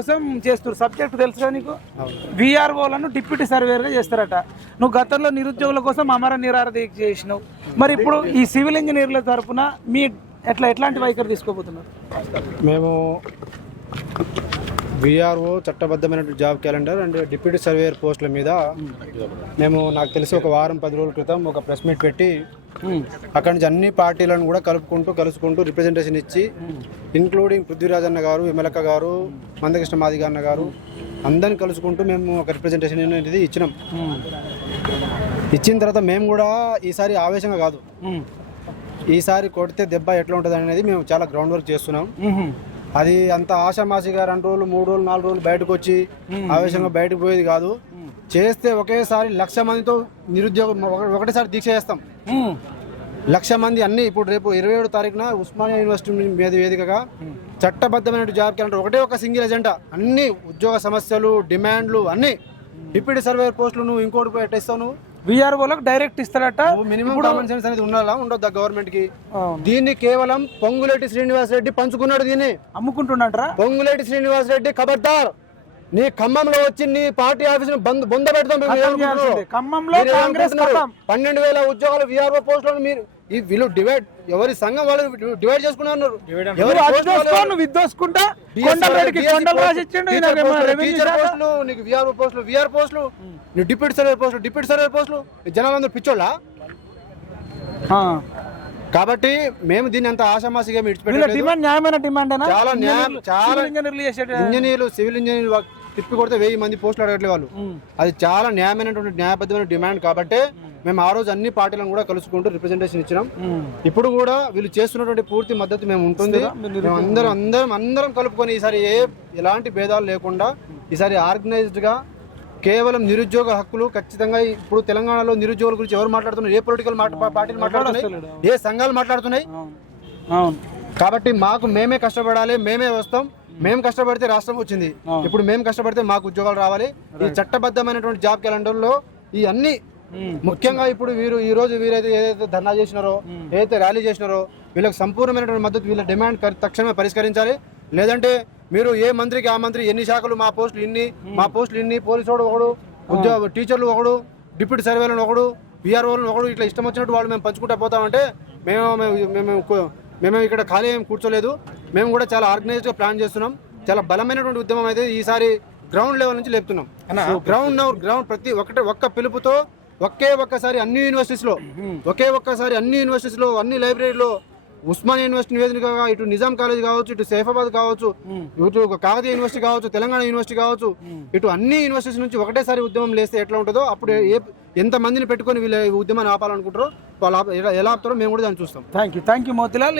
కోసం చేస్తారు. సబ్జెక్ట్ తెలుసుగా నీకు? విఆర్ఓలను డిప్యూటీ సర్వేయర్గా చేస్తారట. నువ్వు గతంలో నిరుద్యోగుల కోసం అమర నిరాహార దీక్ష చేసినావు. మరి ఇప్పుడు ఈ సివిల్ ఇంజనీర్ల తరఫున మీ ఎట్లాంటి వైఖరి తీసుకోబోతున్నారు? మేము విఆర్ఓ చట్టబద్ధమైన job calendar and deputy surveyor పోస్టుల మీద మేము నాకు తెలిసి ఒక వారం 10 రోజుల క్రితం ఒక ప్రెస్ మీట్ పెట్టి అక్కడి నుంచి అన్ని పార్టీలను కూడా కలుసుకుంటూ రిప్రజెంటేషన్ ఇచ్చి ఇన్క్లూడింగ్ పృథ్వీరాజ్ అన్న గారు, విమలక్క గారు, మందకృష్ణ మాదిగ అన్న గారు అందరిని కలుసుకుంటూ మేము ఒక రిప్రజెంటేషన్ అనేది ఇచ్చినాం. ఇచ్చిన తర్వాత మేము కూడా ఈసారి ఆవేశంగా కాదు, ఈసారి కొడితే దెబ్బ ఎట్లా ఉంటుంది అనేది మేము చాలా గ్రౌండ్ వర్క్ చేస్తున్నాం. అది అంత ఆషామాషిగా 2 రోజులు 3 రోజులు 4 రోజులు బయటకు వచ్చి ఆవేశంగా బయటకు పోయేది కాదు. చేస్తే ఒకేసారి 1,00,000 మందితో నిరుద్యోగం ఒకటేసారి దీక్ష చేస్తాం. 1,00,000 మంది అన్ని ఇప్పుడు రేపు 27వ తారీఖున ఉస్మానియా యూనివర్సిటీ మీద వేదికగా చట్టబద్ధమైన జాబ్ క్యాలెండర్ ఒకటే ఒక సింగిల్ ఎజెండా, అన్ని ఉద్యోగ సమస్యలు, డిమాండ్లు అన్ని డిప్యూటీ సర్వేయర్ పోస్టులు నువ్వు ఇంకోటి పెట్టేస్తావు. నువ్వు విఆర్ఓలకు డైరెక్ట్ ఇస్తారట. మినిమం కామన్ సెన్స్ అనేది ఉండాలా, ఉండొద్దా గవర్నమెంట్ కి? దీన్ని కేవలం పొంగులేటి శ్రీనివాస్ రెడ్డి పంచుకున్నాడు, దీన్ని అమ్ముకుంటున్నాడు. పొంగులేటి శ్రీనివాస్ రెడ్డి ఖబర్దార్, నీ ఖమ్మంలో వచ్చి నీ పార్టీ ఆఫీస్ బొంద పెడతాం. ఖమ్మంలో 12,000 ఉద్యోగాలు విఆర్ఓ పోస్టులను మీరు వీళ్ళు డివైడ్, ఎవరి సంఘం వాళ్ళు డివైడ్ చేసుకున్నారు. నీకు విఆర్ఓ పోస్టులు, విఆర్ పోస్టులు, నువ్వు డిప్యూటీ సర్వేయర్ పోస్టులు, జనాలందరూ పిచ్చోళ్ళ. కాబట్టి మేము దీన్ని అంత ఆషామాషిగా చాలా ఇంజనీర్లు, సివిల్ ఇంజనీర్లు తిప్పి కొడితే 1000 మంది పోస్టులు అడగట్లేదు వాళ్ళు. అది చాలా న్యాయబద్ధమైన డిమాండ్. కాబట్టి మేము ఆ రోజు అన్ని పార్టీలను కూడా కలుసుకుంటూ రిప్రజెంటేషన్ ఇచ్చినాం. ఇప్పుడు కూడా వీళ్ళు చేస్తున్నటువంటి పూర్తి మద్దతు మేము ఉంటుంది. మేము అందరం కలుపుకొని ఈసారి ఎలాంటి భేదాలు లేకుండా ఈసారి ఆర్గనైజ్డ్ గా కేవలం నిరుద్యోగ హక్కులు ఖచ్చితంగా. ఇప్పుడు తెలంగాణలో నిరుద్యోగుల గురించి ఎవరు మాట్లాడుతున్నారు? ఏ పొలిటికల్ పార్టీలు మాట్లాడుతున్నాయి? ఏ సంఘాలు మాట్లాడుతున్నాయి? కాబట్టి మాకు మేమే కష్టపడాలి, మేమే వస్తాం. మేము కష్టపడితే రాష్ట్రం వచ్చింది. ఇప్పుడు మేము కష్టపడితే మాకు ఉద్యోగాలు రావాలి. ఈ చట్టబద్ధమైనటువంటి జాబ్ క్యాలెండర్ లో ఈ అన్ని ముఖ్యంగా ఇప్పుడు వీరైతే ఏదైతే ధర్నా చేసినారో, ఏదైతే ర్యాలీ చేసినారో వీళ్ళకి సంపూర్ణమైనటువంటి మద్దతు, వీళ్ళ డిమాండ్ తక్షణమే పరిష్కరించాలి. లేదంటే మీరు ఏ మంత్రికి ఆ మంత్రి ఎన్ని శాఖలు, మా పోస్టులు ఇన్ని, పోలీసు వాడు ఒకడు, ఉద్యోగ టీచర్లు ఒకడు, డిప్యూటీ సర్వేలను ఒకడు, విఆర్ఓలను ఒకడు, ఇట్లా ఇష్టం వచ్చినట్టు వాళ్ళు మేము పంచుకుంటా పోతామంటే మేము ఇక్కడ ఖాళీ ఏం కూర్చోలేదు. మేము కూడా చాలా ఆర్గనైజ్డ్గా ప్లాన్ చేస్తున్నాం. చాలా బలమైనటువంటి ఉద్యమం అయితే ఈసారి గ్రౌండ్ లెవెల్ నుంచి లేపుతున్నాం. గ్రౌండ్ ప్రతి ఒక్క పిలుపుతో ఒక్కసారి అన్ని యూనివర్సిటీస్లో అన్ని లైబ్రరీలో ఉస్మానియా యూనివర్సిటీ నివేదికగా ఇటు నిజాం కాలేజ్ కావచ్చు, ఇటు సైఫాబాద్ కావచ్చు, ఇటు కాకతీయ యూనివర్సిటీ కావచ్చు, తెలంగాణ యూనివర్సిటీ కావచ్చు, ఇటు అన్ని యూనివర్సిటీస్ నుంచి ఒకటేసారి ఉద్యమం లేస్తే ఎట్లా ఉంటుందో, అప్పుడు ఎంత మందిని పెట్టుకొని వీళ్ళ ఉద్యమాన్ని ఆపాలనుకుంటారో వాళ్ళు ఎలా ఆపుతారో మేము కూడా దాన్ని చూస్తాం. Thank you Motilal.